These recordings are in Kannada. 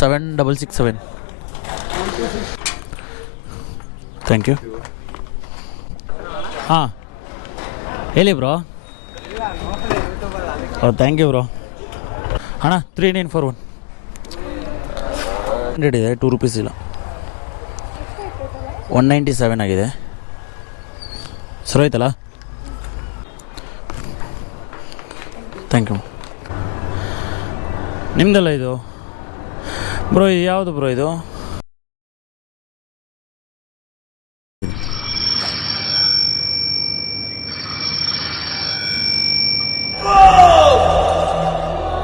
Seven double six seven thank you ಹಾಂ. ಹೇಳಿ ಬ್ರೋ ಓ ಥ್ಯಾಂಕ್ ಯು ಬ್ರೋ ಅಣ್ಣ three nine four one hundred ಇದೆ ಟೂ ರುಪೀಸ್ ಇಲ್ಲ. ಒನ್ ನೈಂಟಿ ಸೆವೆನ್ ಆಗಿದೆ. ಸರಿ ಆಯ್ತಲ್ಲ? ಥ್ಯಾಂಕ್ ಯು ನಿಮ್ದಲ್ಲ ಇದು? ಬ್ರೋ ಇದು ಯಾವುದು ಬ್ರೋ ಇದು?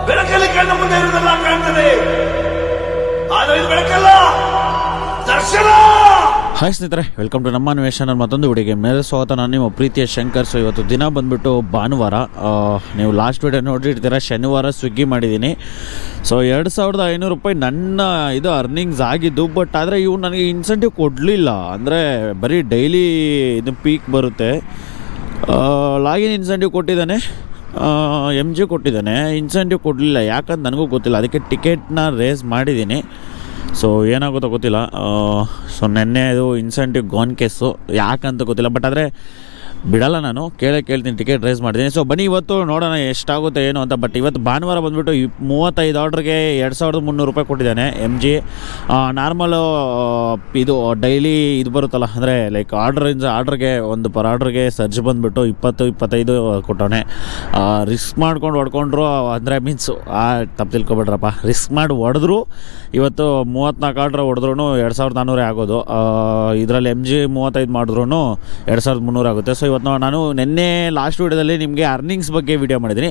ಬೆಳಕಲ್ಲಿ ಕಣ್ಣ ಮುಂದೆ ಇರುವುದೆಲ್ಲ ಕಾಣ್ತದೆ. ಆದರೆ ಇದು ಬೆಳಕಲ್ಲ ದರ್ಶನ! ಹಾಯ್ ಸ್ನೇಹಿತರೆ ವೆಲ್ಕಮ್ ಟು ನಮ್ಮ ಅನ್ವೇಷಣ ಮತ್ತೊಂದು ವಿಡಿಯೋಗೆ. ಮೇಲೆ ಸ್ವಾಗತ, ನಾನು ನಿಮ್ಮ ಪ್ರೀತಿಯ ಶಂಕರ್. ಸೊ ಇವತ್ತು ದಿನ ಬಂದುಬಿಟ್ಟು ಭಾನುವಾರ ನೀವು ಲಾಸ್ಟ್ ವಿಡಿಯೋ ನೋಡಿರ್ತೀರ ಶನಿವಾರ ಸ್ವಿಗ್ಗಿ ಮಾಡಿದ್ದೀನಿ. ಸೊ ಎರಡು ಸಾವಿರದ ಐನೂರು ರೂಪಾಯಿ ನನ್ನ ಇದು ಅರ್ನಿಂಗ್ಸ್ ಆಗಿದ್ದು ಬಟ್ ಆದರೆ ಇವು ನನಗೆ ಇನ್ಸೆಂಟಿವ್ ಕೊಡಲಿಲ್ಲ. ಅಂದರೆ ಬರೀ ಡೈಲಿ ಇದು ಪೀಕ್ ಬರುತ್ತೆ. ಲಾಗಿನ್ ಇನ್ಸೆಂಟಿವ್ ಕೊಟ್ಟಿದ್ದಾನೆ. ಎಂ ಜಿ ಕೊಟ್ಟಿದ್ದಾನೆ. ಇನ್ಸೆಂಟಿವ್ ಕೊಡಲಿಲ್ಲ, ಯಾಕಂತ ನನಗೂ ಗೊತ್ತಿಲ್ಲ. ಅದಕ್ಕೆ ಟಿಕೆಟ್ನ ರೇಸ್ ಮಾಡಿದ್ದೀನಿ. ಸೊ ಏನಾಗುತ್ತೋ ಗೊತ್ತಿಲ್ಲ. ಸೊ ನೆನ್ನೆ ಇದು ಇನ್ಸೆಂಟಿವ್ ಗಾನ್ ಕೇಸು ಯಾಕಂತ ಗೊತ್ತಿಲ್ಲ. ಬಟ್ ಆದರೆ ಬಿಡಲ್ಲ ನಾನು, ಕೇಳೇ ಕೇಳ್ತೀನಿ ಟಿಕೆಟ್ ರೈಸ್ ಮಾಡಿದ್ದೀನಿ. ಸೊ ಬನ್ನಿ ಇವತ್ತು ನೋಡೋಣ ಎಷ್ಟಾಗುತ್ತೆ ಏನು ಅಂತ ಬಟ್ ಇವತ್ತು ಭಾನುವಾರ ಬಂದುಬಿಟ್ಟು ಮೂವತ್ತೈದು ಆರ್ಡ್ರಿಗೆ ಎರಡು ಸಾವಿರದ ಮುನ್ನೂರು ರೂಪಾಯಿ ಕೊಟ್ಟಿದ್ದಾನೆ ಎಂ ಜಿ ನಾರ್ಮಲು ಇದು ಡೈಲಿ ಇದು ಬರುತ್ತಲ್ಲ, ಅಂದರೆ ಲೈಕ್ ಆರ್ಡ್ರಿಂದ ಆರ್ಡ್ರಿಗೆ ಒಂದು ಪರ್ ಆರ್ಡ್ರಿಗೆ ಸರ್ಜ್ ಬಂದುಬಿಟ್ಟು ಇಪ್ಪತ್ತು, ಇಪ್ಪತ್ತೈದು ಕೊಟ್ಟವನೆ. ರಿಸ್ಕ್ ಮಾಡ್ಕೊಂಡು ಹೊಡ್ಕೊಂಡ್ರು, ಅಂದರೆ ಮೀನ್ಸ್ ತಪ್ಪು ತಿಳ್ಕೊಬೇಡ್ರಪ್ಪ. ರಿಸ್ಕ್ ಮಾಡಿ ಹೊಡೆದ್ರು, ಇವತ್ತು ಮೂವತ್ತ್ನಾಲ್ಕು ಆರ್ಡ್ರ್ ಹೊಡೆದ್ರೂ ಎರಡು ಸಾವಿರದ ನಾನ್ನೂರೇ ಆಗೋದು. ಇದರಲ್ಲಿ ಎಂ ಜಿ ಮೂವತ್ತೈದು ಮಾಡಿದ್ರು ಎರಡು ಸಾವಿರದ ಮುನ್ನೂರು ಆಗುತ್ತೆ. ಸೊ ಇವತ್ತು ನಾನು ನಿನ್ನೆ ಲಾಸ್ಟ್ ವೀಡಿಯೋದಲ್ಲಿ ನಿಮಗೆ ಅರ್ನಿಂಗ್ಸ್ ಬಗ್ಗೆ ವಿಡಿಯೋ ಮಾಡಿದ್ದೀನಿ.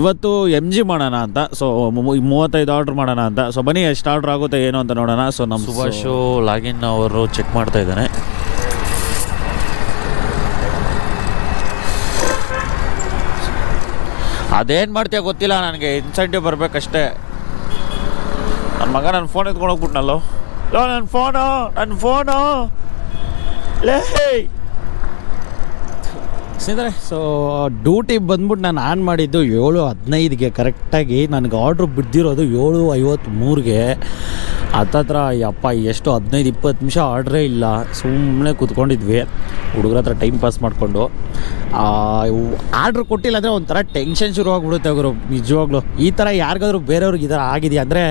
ಇವತ್ತು ಎಂ ಜಿ ಮಾಡೋಣ ಅಂತ ಸೊ ಮೂವತ್ತೈದು ಆರ್ಡ್ರ್ ಮಾಡೋಣ ಅಂತ. ಸೊ ಬನ್ನಿ, ಎಷ್ಟು ಆರ್ಡ್ರ್ ಆಗುತ್ತೆ, ಏನು ಅಂತ ನೋಡೋಣ. ಸೊ ನಮ್ಮ ಸುಭಾಷು ಲಾಗಿನ್ ಅವರು ಚೆಕ್ ಮಾಡ್ತಾ ಇದ್ದಾನೆ. ಅದೇನು ಮಾಡ್ತೀಯ ಗೊತ್ತಿಲ್ಲ ನನಗೆ ಇನ್ಸೆಂಟಿವ್ ಬರಬೇಕಷ್ಟೇ. ನನ್ನ ಮಗ ನನ್ನ ಫೋನ್ ಎತ್ಕೊಂಡು ಹೋಗ್ಬಿಟ್ನಲ್ಲೋ. ನನ್ನ ಫೋನು ನನ್ನ ಫೋನು ಲೇ ಸ್ನೇಹಿತರೆ ಸೊ ಡ್ಯೂಟಿ ಬಂದ್ಬಿಟ್ಟು ನಾನು ಆನ್ ಮಾಡಿದ್ದು ಏಳು ಹದಿನೈದಿಗೆ ಕರೆಕ್ಟಾಗಿ ನನಗೆ ಆರ್ಡ್ರ್ ಬಿದ್ದಿರೋದು ಏಳು ಐವತ್ತ್ಮೂರಿಗೆ ಹತ್ತತ್ರ ಅಪ್ಪ ಎಷ್ಟು ಹದಿನೈದು ಇಪ್ಪತ್ತು ನಿಮಿಷ ಆರ್ಡ್ರೇ ಇಲ್ಲ. ಸುಮ್ಮನೆ ಕೂತ್ಕೊಂಡಿದ್ವಿ. ಹುಡುಗರ ಹತ್ರ ಟೈಮ್ ಪಾಸ್ ಮಾಡಿಕೊಂಡು. ಆರ್ಡ್ರ್ ಕೊಟ್ಟಿಲ್ಲ ಅಂದರೆ ಒಂಥರ ಟೆನ್ಷನ್ ಶುರು ಆಗಿಬಿಡುತ್ತೆ ಅವರು ನಿಜವಾಗ್ಲೂ. ಈ ಥರ ಯಾರಿಗಾದ್ರೂ ಬೇರೆಯವ್ರಿಗೆ ಈ ಥರ ಆಗಿದೆಯಾ? ಅಂದರೆ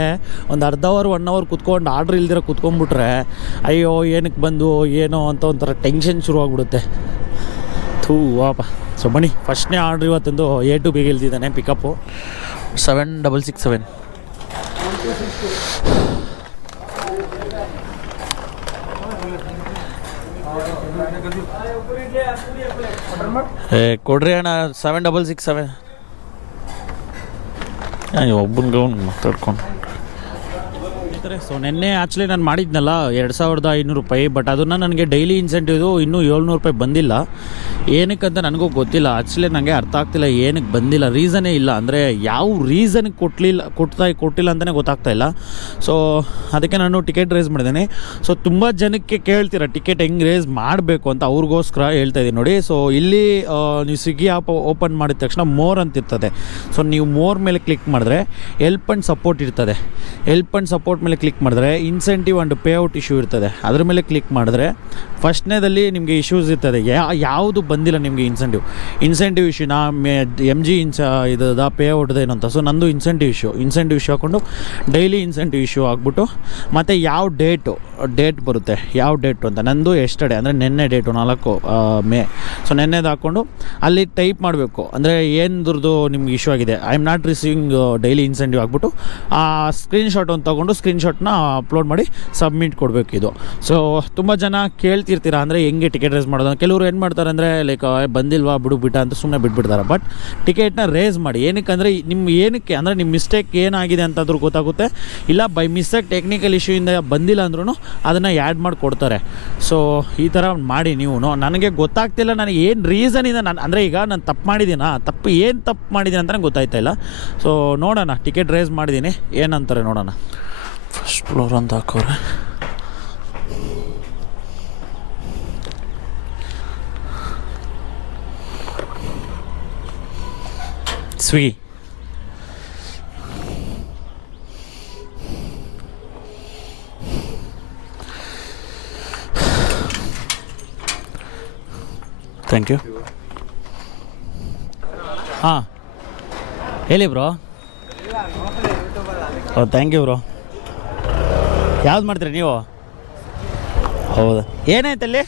ಒಂದು ಅರ್ಧ ಅವರ್ ಒನ್ ಅವರ್ ಕುತ್ಕೊಂಡು ಆರ್ಡ್ರ್ ಇಲ್ದಿರೋ ಕುತ್ಕೊಂಡ್ಬಿಟ್ರೆ, ಅಯ್ಯೋ ಏನಕ್ಕೆ ಬಂದು ಏನೋ ಅಂತ ಒಂಥರ ಟೆನ್ಷನ್ ಶುರುವಾಗ್ಬಿಡುತ್ತೆ ಥೂ ವಾಪ ಸೊ ಬನ್ನಿ ಫಸ್ಟ್ನೇ ಆರ್ಡ್ರ್ ಇವತ್ತೊಂದು ಎ ಟು ಬಿಗೆ ಇಲ್ದಿದ್ದಾನೆ pickup seven double six seven ಏ, ಕೊಡ್ರಿ ಅಣ್ಣ ಸೆವೆನ್ ಡಬಲ್ ಸಿಕ್ಸ್ ಸೆವೆನ್ ಒಬ್ಬನ್ ಗೌನ್ ಮಾತಾಡ್ಕೊಂಡು. ಸ್ನೇಹಿತರೆ ಸೊ ನಿನ್ನೆ ಆ್ಯಕ್ಚುಲಿ ನಾನು ಮಾಡಿದ್ನಲ್ಲ, ಎರಡು ಸಾವಿರದ ಐನೂರು ರೂಪಾಯಿ ಬಟ್ ಅದನ್ನು ನನಗೆ ಡೈಲಿ ಇನ್ಸೆಂಟಿವ್ ಇನ್ನೂ ಏಳ್ನೂರು ರೂಪಾಯಿ ಬಂದಿಲ್ಲ. ಏನಕ್ಕೆ ಅಂತ ನನಗೂ ಗೊತ್ತಿಲ್ಲ. ಆ್ಯಕ್ಚುಲಿ ನನಗೆ ಅರ್ಥ ಆಗ್ತಿಲ್ಲ, ಏನಕ್ಕೆ ಬಂದಿಲ್ಲ ರೀಸನೇ ಇಲ್ಲ. ಅಂದರೆ ಯಾವ ರೀಸನ್ಗೆ ಕೊಟ್ಟಲಿಲ್ಲ ಕೊಡ್ತಾ, ಕೊಟ್ಟಿಲ್ಲ ಅಂತಲೇ ಗೊತ್ತಾಗ್ತಾ ಇಲ್ಲ. ಸೊ ಅದಕ್ಕೆ ನಾನು ಟಿಕೆಟ್ ರೇಸ್ ಮಾಡಿದ್ದೇನೆ. ಸೊ ತುಂಬ ಜನಕ್ಕೆ ಕೇಳ್ತೀರ ಟಿಕೆಟ್ ಹೆಂಗೆ ರೇಸ್ ಮಾಡಬೇಕು ಅಂತ ಅವ್ರಿಗೋಸ್ಕರ ಹೇಳ್ತಾ ಇದ್ದೀನಿ ನೋಡಿ. ಸೊ ಇಲ್ಲಿ ನೀವು ಸ್ವಿಗ್ಗಿ ಆ್ಯಪ್ ಓಪನ್ ಮಾಡಿದ ತಕ್ಷಣ ಮೋರ್ ಅಂತ ಇರ್ತದೆ. ಸೊ ನೀವು ಮೋರ್ ಮೇಲೆ ಕ್ಲಿಕ್ ಮಾಡಿದ್ರೆ ಹೆಲ್ಪ್ ಆ್ಯಂಡ್ ಸಪೋರ್ಟ್ ಇರ್ತದೆ. ಹೆಲ್ಪ್ ಆ್ಯಂಡ್ ಸಪೋರ್ಟ್ ಮೇಲೆ ಕ್ಲಿಕ್ ಮಾಡಿದ್ರೆ incentive and pay out issue ಇರ್ತದೆ. ಅದ್ರ ಮೇಲೆ ಕ್ಲಿಕ್ ಮಾಡಿದ್ರೆ ಫಸ್ಟ್ನೇದಲ್ಲಿ ನಿಮಗೆ ಇಶ್ಯೂಸ್ ಇರ್ತದೆ. ಯಾವುದು ಬಂದಿಲ್ಲ ನಿಮಗೆ ಇನ್ಸೆಂಟಿವ್ ಇನ್ಸೆಂಟಿವ್ ಇಶ್ಯೂನ ಎಂ ಜಿ ಇನ್ಸ ಇದ ಪೇ ಔಟ್ದು ಏನು ಅಂತ ಸೊ ನಂದು ಇನ್ಸೆಂಟಿವ್ ಇಶ್ಯೂ ಇನ್ಸೆಂಟಿವ್ ಇಶ್ಯೂ ಹಾಕ್ಕೊಂಡು ಡೈಲಿ ಇನ್ಸೆಂಟಿವ್ ಇಶ್ಯೂ ಆಗ್ಬಿಟ್ಟು ಮತ್ತು ಯಾವ ಡೇಟು ಡೇಟ್ ಬರುತ್ತೆ? ಯಾವ ಡೇಟು ಅಂತ. ನಂದು ಎಷ್ಟಡೆ ಅಂದರೆ ನಿನ್ನೆ ಡೇಟು ನಾಲ್ಕು ಮೇ. ಸೊ ನೆನ್ನೆದು ಹಾಕ್ಕೊಂಡು ಅಲ್ಲಿ ಟೈಪ್ ಮಾಡಬೇಕು. ಅಂದರೆ ಏನದ್ರದ್ದು ನಿಮ್ಗೆ ಇಶ್ಯೂ ಆಗಿದೆ. I am not receiving daily incentive ಆಗಿಬಿಟ್ಟು, ಆ ಸ್ಕ್ರೀನ್ಶಾಟ್ ಒಂದು ತೊಗೊಂಡು ಸ್ಕ್ರೀನ್ಶಾಟ್ನ ಅಪ್ಲೋಡ್ ಮಾಡಿ ಸಬ್ಮಿಟ್ ಕೊಡಬೇಕು ಇದು. ಸೊ ತುಂಬ ಜನ ಕೇಳ್ತಿರ್ತೀರ ಅಂದರೆ ಹೆಂಗೆ ಟಿಕೆಟ್ ರೇಸ್ ಮಾಡೋದು? ಕೆಲವರು ಏನು ಮಾಡ್ತಾರೆ ಅಂದರೆ ಲೈಕ್ ಬಂದಿಲ್ವಾ, ಬಿಡು ಬಿಟ್ಟ ಅಂತ ಸುಮ್ಮನೆ ಬಿಟ್ಬಿಡ್ತಾರೆ. ಬಟ್ ಟಿಕೆಟ್ನ ರೇಸ್ ಮಾಡಿ, ಏನಕ್ಕೆ ಅಂದರೆ ನಿಮ್ಮ ಏನಕ್ಕೆ, ಅಂದರೆ ನಿಮ್ಮ ಮಿಸ್ಟೇಕ್ ಏನಾಗಿದೆ ಅಂತಾದ್ರೂ ಗೊತ್ತಾಗುತ್ತೆ. ಇಲ್ಲ ಬೈ ಮಿಸ್ಟೇಕ್ ಟೆಕ್ನಿಕಲ್ ಇಶ್ಯೂಯಿಂದ ಬಂದಿಲ್ಲ ಅಂದ್ರೂ ಅದನ್ನು ಆ್ಯಡ್ ಮಾಡಿ ಕೊಡ್ತಾರೆ. ಸೊ ಈ ಥರ ಮಾಡಿ ನೀವು ನನಗೆ ಗೊತ್ತಾಗ್ತಿಲ್ಲ, ನನಗೆ ಏನು ರೀಸನಿಂದ ನಾನು, ಅಂದರೆ ಈಗ ನಾನು ತಪ್ಪು ಮಾಡಿದ್ದೀನಾ? ತಪ್ಪು ಏನು ತಪ್ಪು ಮಾಡಿದ್ದೀನಿ ಅಂತಲೇ ಗೊತ್ತಾಯ್ತಾ ಇಲ್ಲ. ಸೊ ನೋಡೋಣ ಟಿಕೆಟ್ ರೇಸ್ ಮಾಡಿದ್ದೀನಿ. ಏನಂತಾರೆ ನೋಡೋಣ. esplorando ancora. Sui. Thank you. ಹಾಂ ಹೇಳಿ ಬ್ರೋ ಓ ಥ್ಯಾಂಕ್ ಯು ಬ್ರೋ ಯಾವ್ದು ಮಾಡ್ತೀರಿ ನೀವು? ಹೌದಾ? ಏನಾಯ್ತಲ್ಲಿ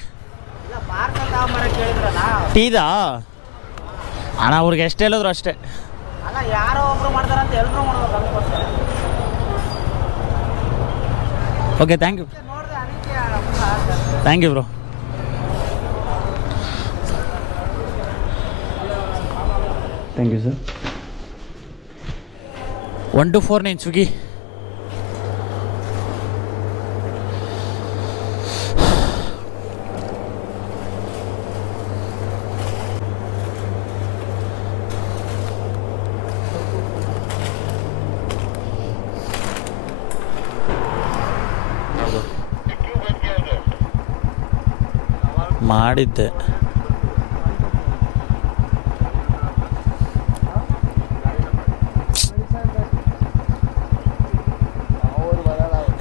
ಟೀದಾ? ಅಣ್ಣ ಅವ್ರಿಗೆ ಎಷ್ಟು ಹೇಳಿದ್ರು ಅಷ್ಟೇ. ಅಲ್ಲ okay thank you thank you bro thank you sir one two four nine Swiggy ಮಾಡಿದ್ದೆ.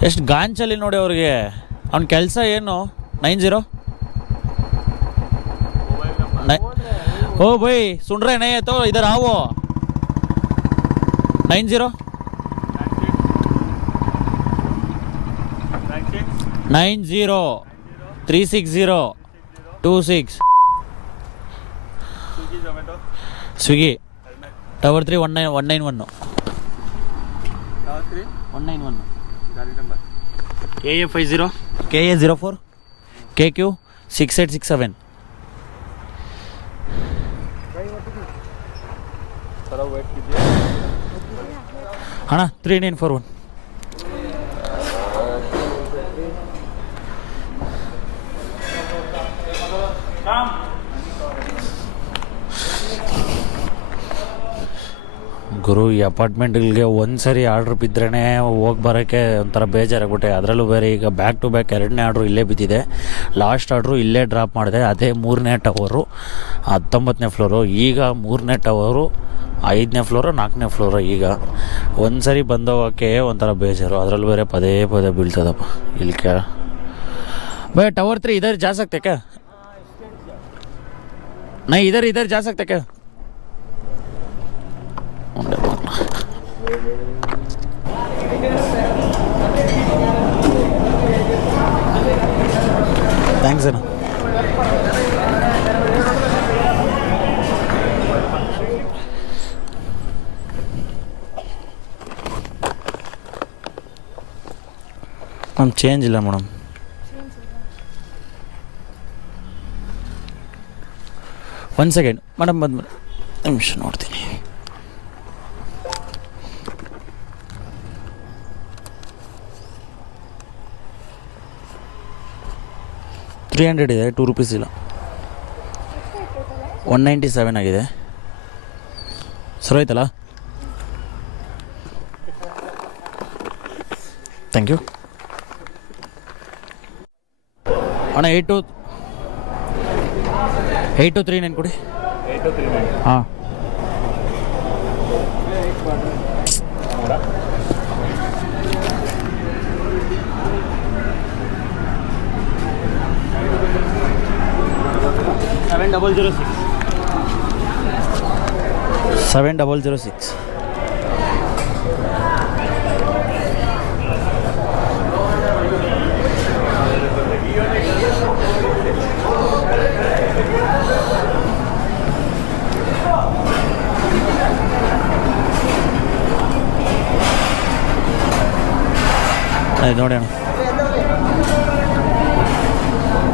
ಎಷ್ಟು ಗಾಂಚಲ್ಲಿ ನೋಡಿ ಅವ್ರಿಗೆ. ಅವ್ನ ಕೆಲಸ ಏನು? ನೈನ್ ಜೀರೋ ಓ ಬೈ ಸುಂಡ್ರೆ ನೈ ಆಯ್ತೋ ಇದರ ಹಾವು. Nine zero nine zero three six zero two six Swiggy tower three one nine one nine one one nine one A F I zero K A zero four K Q? Six eight six seven हा ना? थ्री नाईन फोर वन ಗುರು, ಈ ಅಪಾರ್ಟ್ಮೆಂಟ್ಗಳಿಗೆ ಒಂದು ಸರಿ ಆರ್ಡ್ರ್ ಬಿದ್ದರೆ ಹೋಗಿ ಬರೋಕ್ಕೆ ಒಂಥರ ಬೇಜಾರಾಗ್ಬಿಟ್ಟೆ. ಅದರಲ್ಲೂ ಬೇರೆ ಈಗ ಬ್ಯಾಕ್ ಟು ಬ್ಯಾಕ್ ಎರಡನೇ ಆರ್ಡ್ರು ಇಲ್ಲೇ ಬಿದ್ದಿದೆ. ಲಾಸ್ಟ್ ಆರ್ಡ್ರು ಇಲ್ಲೇ ಡ್ರಾಪ್ ಮಾಡಿದೆ. ಅದೇ ಮೂರನೇ ಟವರು ಹತ್ತೊಂಬತ್ತನೇ ಫ್ಲೋರು ಈಗ ಮೂರನೇ ಟವರು ಐದನೇ ಫ್ಲೋರು ನಾಲ್ಕನೇ ಫ್ಲೋರು ಈಗ. ಒಂದು ಸರಿ ಬಂದೋಗೋಕ್ಕೆ ಒಂಥರ ಬೇಜಾರು. ಅದರಲ್ಲೂ ಬೇರೆ ಪದೇ ಪದೇ ಬೀಳ್ತದಪ್ಪ. ಇಲ್ಲಿ ಕೇಳ. ಬೇ ಟವರ್ ತ್ರೀ ಇದಾರೆ ಜಾಸ್ತಿ ಆಗ್ತಕ್ಕೆ ನಾ, ಇದಾರೆ ಇದಾರೆ ಜಾಸ್ತಿ ಆಗ್ತಕ್ಕೆ ఉండే థ్యాంక్స్ అన్న ಮ್ಯಾಮ್ ಚೇಂಜ್ ಇಲ್ಲ ಮೇಡಮ್. ಒನ್ ಸೆಕೆಂಡ್ ಮೇಡಮ್ ಬಂದ ನಿಮಿಷ ನೋಡ್ತೀನಿ. ತ್ರೀ ಹಂಡ್ರೆಡ್ ಇದೆ ಟೂ ರುಪೀಸ್ ಇಲ್ಲ. ಒನ್ ನೈಂಟಿ ಸೆವೆನ್ ಆಗಿದೆ. ಸರಿ ಆಯ್ತಲ್ಲ ಥ್ಯಾಂಕ್ ಯು ಅಣ್ಣ eight two eight two three nine ಕೊಡಿ. ಹಾಂ. Seven double zero six seven double zero six ನೋಡಿ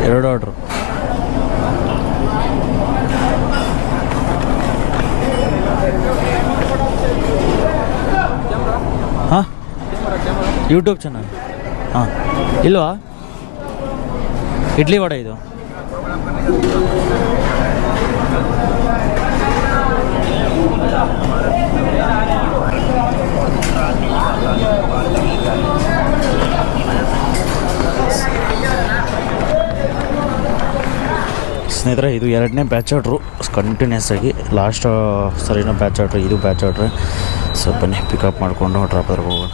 ಎರಡು ಆರ್ಡ್ರು ಹಾಂ ಯೂಟ್ಯೂಬ್ ಚಾನಲ್. ಹಾಂ. ಇಲ್ವಾ? ಇಡ್ಲಿ ವಡೆ ಇದು. ಸ್ನೇಹಿತರೆ, ಇದು ಎರಡನೇ ಬ್ಯಾಚ್ ಆರ್ಡ್ರು ಕಂಟಿನ್ಯೂಸ್ ಆಗಿ ಲಾಸ್ಟ್ ಸರಿನೋ ಬ್ಯಾಚ್ ಆರ್ಡ್ರು ಇದು ಬ್ಯಾಚ್ ಆರ್ಡ್ರೆ ಸೊ ಪಿಕಪ್ ಮಾಡಿಕೊಂಡು ಡ್ರಾಪ್ ಹೋಗೋಣ.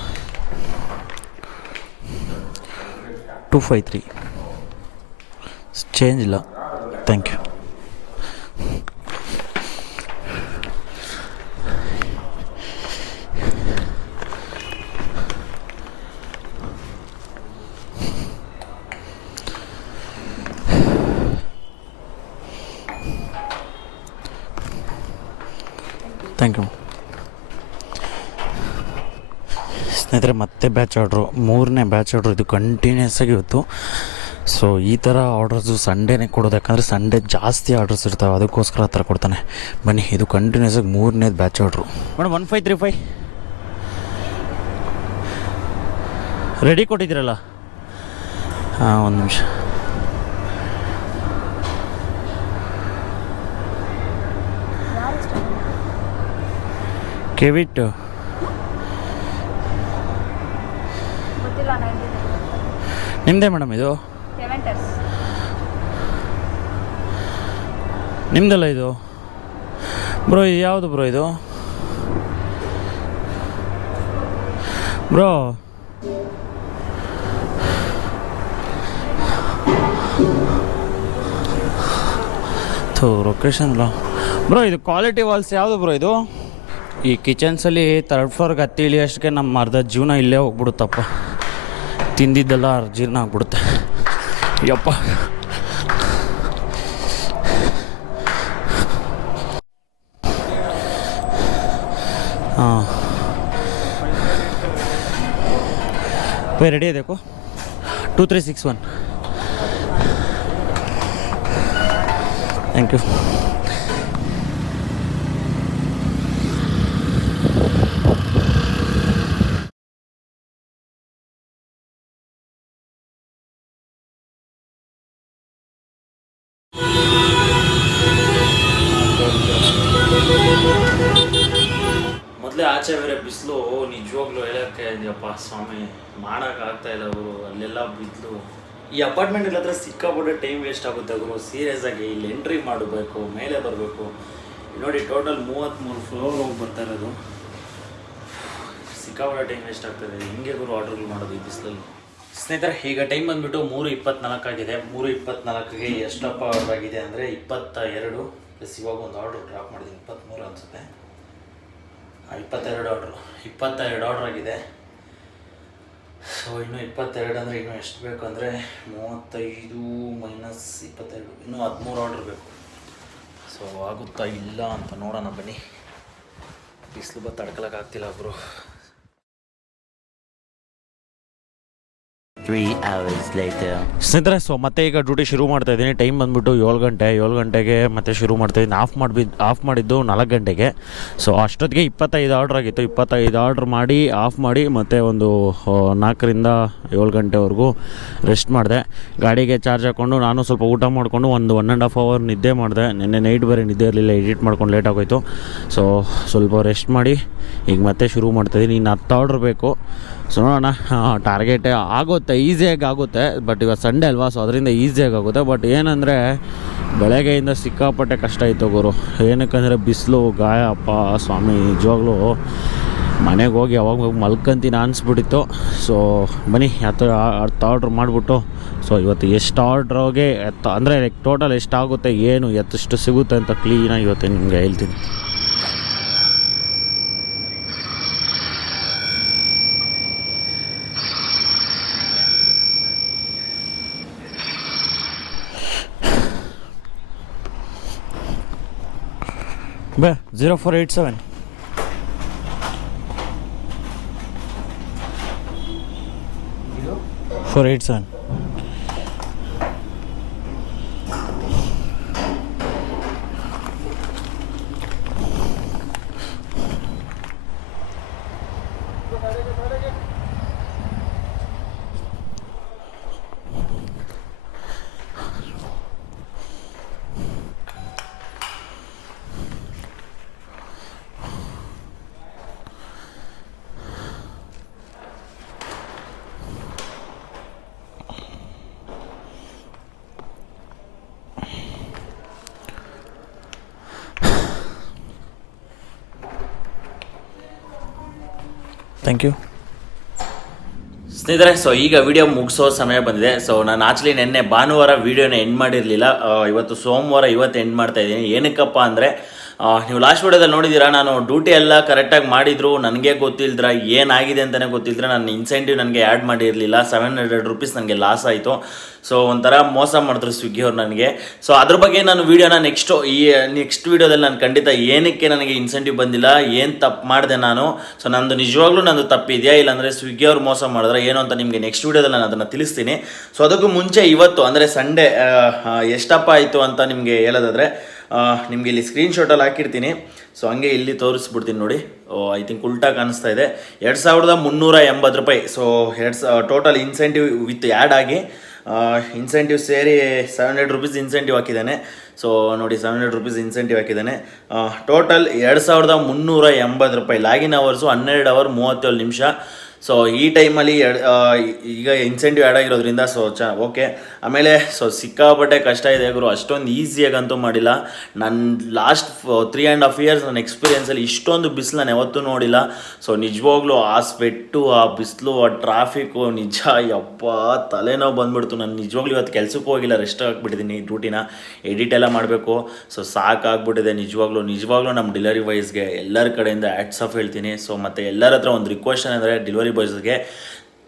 ಟೂ ಫೈ ತ್ರೀ ಚೇಂಜ್ ಇಲ್ಲ ಥ್ಯಾಂಕ್ ಯು ಥ್ಯಾಂಕ್ ಯು ಸ್ನೇಹಿತರೆ ಮತ್ತೆ ಬ್ಯಾಚ್ ಆರ್ಡ್ರು ಮೂರನೇ ಬ್ಯಾಚ್ ಆರ್ಡ್ರು ಇದು ಕಂಟಿನ್ಯೂಸ್ ಆಗಿ ಇವತ್ತು ಸೊ ಈ ಥರ ಆರ್ಡರ್ಸು ಸಂಡೇನೇ ಕೊಡೋದು ಯಾಕಂದರೆ ಸಂಡೇ ಜಾಸ್ತಿ ಆರ್ಡರ್ಸ್ ಇರ್ತಾವೆ ಅದಕ್ಕೋಸ್ಕರ ಆ ಥರ ಕೊಡ್ತಾನೆ. ಬನ್ನಿ ಇದು ಕಂಟಿನ್ಯೂಸ್ ಆಗಿ ಮೂರನೇ batch order madam one five three five ready ಕೊಟ್ಟಿದ್ದೀರಲ್ಲ? ಹಾಂ ಒಂದು ನಿಮಿಷ. ಕೆವಿಟ್ ಗೊತ್ತಿಲ್ಲ ನನಗೆ ನಿಮ್ಮದೇ ಮೇಡಮ್ ಇದು? ನಿಮ್ದಲ್ಲ ಇದು? ಬ್ರೋ ಇದು ಯಾವುದು ಬ್ರೋ ಇದು? ಬ್ರೋ. ಥೂ ಲೊಕೇಶನ್ ಅಲ್ಲ ಬ್ರೋ ಇದು ಕ್ವಾಲಿಟಿ ವಾಲ್ಸ್ ಯಾವುದು ಬ್ರೋ ಇದು? ಈ ಕಿಚನ್ಸಲ್ಲಿ ತರ್ಡ್ ಫ್ಲೋರ್ಗೆ ಹತ್ತಿ ಇಳಿಯೋಷ್ಟಕ್ಕೆ ನಮ್ಮ ಅರ್ಧ ಜೀವನ ಇಲ್ಲೇ ಹೋಗ್ಬಿಡುತ್ತಪ್ಪ. ತಿಂದಿದ್ದೆಲ್ಲ ಜೀರ್ಣ ಆಗ್ಬಿಡುತ್ತೆ. ಯಪ್ಪ. ಹಾಂ. Bye ready ಇದೆಕೋ two three six one thank you ಆಚೆ ಬೇರೆ ಬಿಸಿಲು ನಿಜವಾಗ್ಲೂ ಹೇಳೋಕ್ಕೆ ಇದೆಯಪ್ಪ ಸ್ವಾಮಿ ಮಾಡೋಕ್ಕಾಗ್ತಾ ಇಲ್ಲ ಅವರು ಅಲ್ಲೆಲ್ಲ ಬಿದ್ದಲು ಈ ಅಪಾರ್ಟ್ಮೆಂಟ್ ಹತ್ರ ಸಿಕ್ಕಾಪಟ್ಟೆ ಟೈಮ್ ವೇಸ್ಟ್ ಆಗುತ್ತೆ ಗುರು. ಸೀರಿಯಸ್ ಆಗಿ ಇಲ್ಲಿ ಎಂಟ್ರಿ ಮಾಡಬೇಕು, ಮೇಲೆ ಬರಬೇಕು. ನೋಡಿ ಟೋಟಲ್ ಮೂವತ್ತ್ಮೂರು ಫ್ಲೋರ್ ಹೋಗಿ ಬರ್ತಾ ಇರೋದು. ಸಿಕ್ಕಾಪಟ್ಟೆ ಟೈಮ್ ವೇಸ್ಟ್ ಆಗ್ತದೆ ಹಿಂಗೆ ಗುರು ಆರ್ಡರ್ಗಳು ಮಾಡೋದು ಈ ಬಿಸಿಲಲ್ಲಿ? ಸ್ನೇಹಿತರೆ, ಈಗ ಟೈಮ್ ಬಂದ್ಬಿಟ್ಟು ಮೂರು ಇಪ್ಪತ್ನಾಲ್ಕು ಆಗಿದೆ. ಮೂರು ಇಪ್ಪತ್ನಾಲ್ಕಿಗೆ ಎಷ್ಟಪ್ಪ ಆರ್ಡರ್ ಆಗಿದೆ ಅಂದರೆ ಇಪ್ಪತ್ತ ಎರಡು ಪ್ಲಸ್ ಇವಾಗ ಒಂದು ಆರ್ಡ್ರ್ ಡ್ರಾಪ್ ಮಾಡಿದ್ದೀನಿ, ಇಪ್ಪತ್ತ್ಮೂರು. ಇಪ್ಪತ್ತೆರಡು ಆರ್ಡ್ರು ಇಪ್ಪತ್ತೆರಡು ಆರ್ಡ್ರ್ ಆಗಿದೆ. ಸೊ ಇನ್ನು ಇಪ್ಪತ್ತೆರಡು ಅಂದರೆ ಇನ್ನೂ ಎಷ್ಟು ಬೇಕು ಅಂದರೆ ಮೂವತ್ತೈದು ಮೈನಸ್ ಇಪ್ಪತ್ತೆರಡು, ಇನ್ನೂ ಹದಿಮೂರು ಆರ್ಡ್ರ್ ಬೇಕು. ಸೊ ಆಗುತ್ತಾ ಇಲ್ಲ ಅಂತ ನೋಡೋಣ ಬನ್ನಿ. ಬಿಸಿಲು ಬತ್ತ ತಡ್ಕೊಳಕ್ಕಾಗ್ತಿಲ್ಲ ಬ್ರೋ. ಸ್ನೇಹಿತರೆ ಸೊ ಮತ್ತೆ ಈಗ ಡ್ಯೂಟಿ ಶುರು ಮಾಡ್ತಾ ಇದ್ದೀನಿ. ಟೈಮ್ ಬಂದ್ಬಿಟ್ಟು ಏಳು ಗಂಟೆ, ಏಳು ಗಂಟೆಗೆ ಮತ್ತೆ ಶುರು ಮಾಡ್ತಾ ಇದ್ದೀನಿ. ಆಫ್ ಮಾಡಿ ಆಫ್ ಮಾಡಿದ್ದು ನಾಲ್ಕು ಗಂಟೆಗೆ. ಸೊ ಅಷ್ಟೊತ್ತಿಗೆ ಇಪ್ಪತ್ತೈದು ಆರ್ಡ್ರ್ ಆಗಿತ್ತು. ಇಪ್ಪತ್ತೈದು ಆರ್ಡ್ರ್ ಮಾಡಿ ಆಫ್ ಮಾಡಿ ಮತ್ತೆ ಒಂದು ನಾಲ್ಕರಿಂದ ಏಳು ಗಂಟೆವರೆಗೂ ರೆಸ್ಟ್ ಮಾಡಿದೆ. ಗಾಡಿಗೆ ಚಾರ್ಜ್ ಹಾಕ್ಕೊಂಡು ನಾನು ಸ್ವಲ್ಪ ಊಟ ಮಾಡಿಕೊಂಡು ಒಂದು ಒನ್ ಆ್ಯಂಡ್ ಹಾಫ್ ಅವರ್ ನಿದ್ದೆ ಮಾಡಿದೆ. ನಿನ್ನೆ ನೈಟ್ ಬೇರೆ ನಿದ್ದೆ ಇರಲಿಲ್ಲ ಎಡಿಟ್ ಮಾಡ್ಕೊಂಡು ಲೇಟ್ ಆಗೋಯ್ತು. ಸೊ ಸ್ವಲ್ಪ ರೆಸ್ಟ್ ಮಾಡಿ, ಈಗ ಮತ್ತೆ ಶುರು ಮಾಡ್ತಾಯಿದ್ದೀನಿ ಇನ್ನು ಹತ್ತು ಆರ್ಡ್ರ್ ಬೇಕು. ಸೊ ನೋಡೋಣ ಟಾರ್ಗೆಟ್ ಆಗುತ್ತೆ ಈಸಿಯಾಗಿ ಆಗುತ್ತೆ ಬಟ್ ಇವಾಗ ಸಂಡೇ ಅಲ್ವಾ ಸೊ ಅದರಿಂದ ಈಸಿಯಾಗಿ ಆಗುತ್ತೆ ಬಟ್ ಏನಂದರೆ ಬೆಳಗ್ಗೆಯಿಂದ ಸಿಕ್ಕಾಪಟ್ಟೆ ಕಷ್ಟ ಇತ್ತು ಗುರು. ಏನಕ್ಕಂದರೆ ಬಿಸಿಲು ಗಾಯ ಅಪ್ಪ ಸ್ವಾಮಿ, ನಿಜವಾಗ್ಲೂ ಮನೆಗೆ ಹೋಗಿ ಯಾವಾಗ ಹೋಗಿ ಮಲ್ಕಂತೀನಿ ಅನಿಸ್ಬಿಟ್ಟಿತ್ತು. ಸೊ ಬನ್ನಿ ಹತ್ತು ಅರ್ಥ ಆರ್ಡ್ರ್ ಮಾಡಿಬಿಟ್ಟು ಸೊ ಇವತ್ತು ಎಷ್ಟು ಆರ್ಡ್ರೋಗೆ ಎತ್ತ ಅಂದರೆ ಟೋಟಲ್ ಎಷ್ಟಾಗುತ್ತೆ ಏನು ಎತ್ತಷ್ಟು ಸಿಗುತ್ತೆ ಅಂತ ಕ್ಲೀನಾಗಿ ಇವತ್ತು ನಿಮಗೆ ಹೇಳ್ತೀನಿ. ಬೇ zero four eight seven four eight thank you ಸ್ನೇಹಿತರೆ ಸೊ ಈಗ ವಿಡಿಯೋ ಮುಗಿಸೋ ಸಮಯ ಬಂದಿದೆ. ಸೊ ನಾನು ಆಕ್ಚುಲಿ ನಿನ್ನೆ ಭಾನುವಾರ ವಿಡಿಯೋನ ಎಂಡ್ ಮಾಡಿರಲಿಲ್ಲ. ಇವತ್ತು ಸೋಮವಾರ ಇವತ್ತು ಎಂಡ್ ಮಾಡ್ತಾ ಇದ್ದೀನಿ. ಏನಕ್ಕಪ್ಪ ಅಂದರೆ ನೀವು ಲಾಸ್ಟ್ ವಿಡಿಯೋದಲ್ಲಿ ನೋಡಿದ್ದೀರಾ, ನಾನು ಡ್ಯೂಟಿ ಎಲ್ಲ ಕರೆಕ್ಟಾಗಿ ಮಾಡಿದ್ರು, ನನಗೆ ಗೊತ್ತಿಲ್ದ್ರ ಏನಾಗಿದೆ ಅಂತಲೇ ಗೊತ್ತಿಲ್ದ್ರೆ ನಾನು ಇನ್ಸೆಂಟಿವ್ ನನಗೆ ಆ್ಯಡ್ ಮಾಡಿರಲಿಲ್ಲ ಸೆವೆನ್ ಹಂಡ್ರೆಡ್ ರುಪೀಸ್ ನನಗೆ ಲಾಸ್ ಆಯಿತು. ಸೊ ಒಂಥರ ಮೋಸ ಮಾಡಿದ್ರು ಸ್ವಿಗ್ಗಿ ಅವ್ರು ನನಗೆ. ಸೊ ಅದ್ರ ಬಗ್ಗೆ ನಾನು ವೀಡಿಯೋನ ನೆಕ್ಸ್ಟು ಈ ನೆಕ್ಸ್ಟ್ ವೀಡಿಯೋದಲ್ಲಿ ನಾನು ಖಂಡಿತ ಏನಕ್ಕೆ ನನಗೆ ಇನ್ಸೆಂಟಿವ್ ಬಂದಿಲ್ಲ, ಏನು ತಪ್ಪು ಮಾಡಿದೆ ನಾನು ಸೊ ನಂದು ನಿಜವಾಗ್ಲೂ ನಂದು ತಪ್ಪಿದೆಯಾ ಇಲ್ಲಾಂದರೆ ಸ್ವಿಗ್ಗಿ ಅವ್ರು ಮೋಸ ಮಾಡಿದ್ರೆ ಏನು ಅಂತ ನಿಮಗೆ ನೆಕ್ಸ್ಟ್ ವೀಡಿಯೋದಲ್ಲಿ ನಾನು ಅದನ್ನು ತಿಳಿಸ್ತೀನಿ. ಸೊ ಅದಕ್ಕೂ ಮುಂಚೆ ಇವತ್ತು, ಅಂದರೆ ಸಂಡೇ ಎಷ್ಟಪ್ಪ ಆಯಿತು ಅಂತ ನಿಮಗೆ ಹೇಳೋದಾದರೆ ನಿಮಗೆ ಇಲ್ಲಿ ಸ್ಕ್ರೀನ್ಶಾಟಲ್ಲಿ ಹಾಕಿರ್ತೀನಿ. ಸೊ ಹಂಗೆ ಇಲ್ಲಿ ತೋರಿಸ್ಬಿಡ್ತೀನಿ ನೋಡಿ. ಐ ಥಿಂಕ್ ಉಲ್ಟಾ ಕಾಣಿಸ್ತಾ ಇದೆ. ಎರಡು ಸಾವಿರದ ಮುನ್ನೂರ ಎಂಬತ್ತು ರೂಪಾಯಿ. ಸೊ ಎರಡು ಟೋಟಲ್ ಇನ್ಸೆಂಟಿವ್ ವಿತ್ ಆ್ಯಡ್ ಆಗಿ ಇನ್ಸೆಂಟಿವ್ ಸೇರಿ ಸೆವೆನ್ ಹಂಡ್ರೆಡ್ ರುಪೀಸ್ ಇನ್ಸೆಂಟಿವ್ ಹಾಕಿದ್ದಾನೆ. ಸೊ ನೋಡಿ ಸೆವೆನ್ ಹಂಡ್ರೆಡ್ ರುಪೀಸ್ ಇನ್ಸೆಂಟಿವ್ ಹಾಕಿದ್ದಾನೆ. ಟೋಟಲ್ ಎರಡು ಸಾವಿರದ ಮುನ್ನೂರ ಎಂಬತ್ತು ರೂಪಾಯಿ. ಲಾಗಿನ್ ಅವರ್ಸು ಹನ್ನೆರಡು ಅವರ್ ಮೂವತ್ತೇಳು ನಿಮಿಷ. ಸೊ ಈ ಟೈಮಲ್ಲಿ ಈಗ ಇನ್ಸೆಂಟಿವ್ ಆ್ಯಡ್ ಆಗಿರೋದ್ರಿಂದ ಸೊ ಚ ಓಕೆ ಆಮೇಲೆ ಸೊ ಸಿಕ್ಕಾಪಟ್ಟೆ ಕಷ್ಟ ಇದೆ ಗುರು. ಅಷ್ಟೊಂದು ಈಸಿಯಾಗಂತೂ ಮಾಡಿಲ್ಲ. ನನ್ನ last three and half years ನನ್ನ ಎಕ್ಸ್ಪೀರಿಯೆನ್ಸಲ್ಲಿ ಇಷ್ಟೊಂದು ಬಿಸಿಲು ನಾನು ಯಾವತ್ತೂ ನೋಡಿಲ್ಲ. ಸೊ ನಿಜವಾಗ್ಲೂ ಆ ಸ್ವೆಟ್ಟು ಆ ಬಿಸಿಲು, ಆ ಟ್ರಾಫಿಕ್ಕು ನಿಜ, ಯಪ್ಪ, ತಲೆನೋವು ಬಂದ್ಬಿಡ್ತು. ನಾನು ನಿಜವಾಗ್ಲೂ ಇವತ್ತು ಕೆಲಸಕ್ಕೂ ಹೋಗಿಲ್ಲ ರೆಸ್ಟ್ ಹಾಕ್ಬಿಟ್ಟಿದ್ದೀನಿ ಡ್ಯೂಟಿನ ಎಡಿಟ್ ಎಲ್ಲ ಮಾಡಬೇಕು. ಸೊ ಸಾಕಾಗ್ಬಿಟ್ಟಿದೆ ನಿಜವಾಗ್ಲೂ. ನಿಜವಾಗ್ಲೂ ನಮ್ಮ ಡೆಲಿವರಿ ವೈಸ್ಗೆ ಎಲ್ಲರ ಕಡೆಯಿಂದ ಆ್ಯಡ್ಸ್ ಆಫ್ ಹೇಳ್ತೀನಿ. ಸೊ ಮತ್ತು ಎಲ್ಲರ ಹತ್ರ ಒಂದು ರಿಕ್ವೆಸ್ಟ್ ಏನಂದರೆ ಡೆಲಿವರಿ ಬಾಯ್ಸ್ಗೆ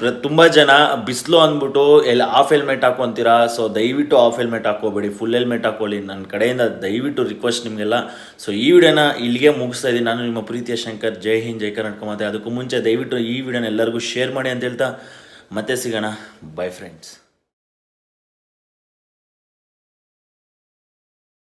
ಪ್ರ, ತುಂಬ ಜನ ಬಿಸಿಲು ಅಂದ್ಬಿಟ್ಟು ಎಲ್ಲ ಆಫ್ ಹೆಲ್ಮೆಟ್ ಹಾಕೊತೀರಾ? ಸೊ ದಯವಿಟ್ಟು ಆಫ್ ಹೆಲ್ಮೆಟ್ ಹಾಕೋಬೇಡಿ ಫುಲ್ ಹೆಲ್ಮೆಟ್ ಹಾಕೊಳ್ಳಿ ನನ್ನ ಕಡೆಯಿಂದ ದಯವಿಟ್ಟು ರಿಕ್ವೆಸ್ಟ್ ನಿಮಗೆಲ್ಲ. ಸೊ ಈ ವಿಡಿಯೋನ ಇಲ್ಲಿಗೆ ಮುಗಿಸ್ತಾ ಇದ್ದೀನಿ. ನಾನು ನಿಮ್ಮ ಪ್ರೀತಿಯ ಶಂಕರ್. ಜೈ ಹಿಂದ್, ಜೈ ಕರ್ನಾಟಕ ಮಾತೆ. ಅದಕ್ಕೂ ಮುಂಚೆ ದಯವಿಟ್ಟು ಈ ವಿಡಿಯೋನ ಎಲ್ಲರಿಗೂ ಶೇರ್ ಮಾಡಿ ಅಂತ ಹೇಳ್ತಾ, ಮತ್ತೆ ಸಿಗೋಣ. By friends